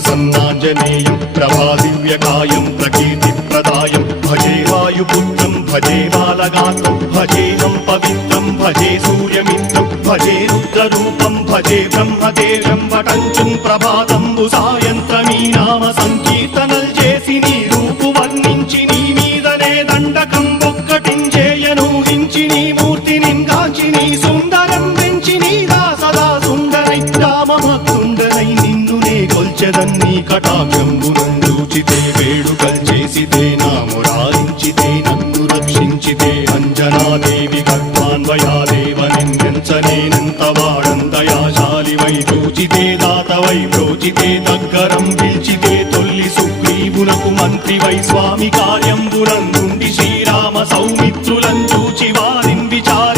ప్రసన్నాంజనేయం ప్రభాదివ్యకాయం ప్రకీర్తిప్రదాయం భజే వాయుపుత్రం భజే బాలగాత్రం భజేహం పవిత్రం భజే సూర్యమిత్రం భజే రుద్రరూపం భజే బ్రహ్మదేవం వటంచుం ప్రభాతంబు సాయంత్రమీ నామ సంకీర్తనల్ చేసి నీ రూపు వర్ణించి నీ మీదనే దండకం ఒక్కటించేయనూహించి నీ మూర్తిని గాంచి నీ సుందరం పెంచి నీదా సదా సుందరై రామభక్తుండనై నిన్నునే కొల్చెదన్నీ కటాక్షంబునందూచితే వేడుకల్ చేసితే నా మురారించితే నన్ను రక్షించితే అంజనాదేవి గర్భాన్వయాదేవ నిందించనేనంత వాడంతయాశాలివై చూచితే దాతవై ప్రోచితే దగ్గరం పిలిచితే తొల్లి సుగ్రీవునకు మంత్రివై స్వామి కార్యంబునందుండి శ్రీరామ సౌమిత్రులం చూచి వారిని విచారి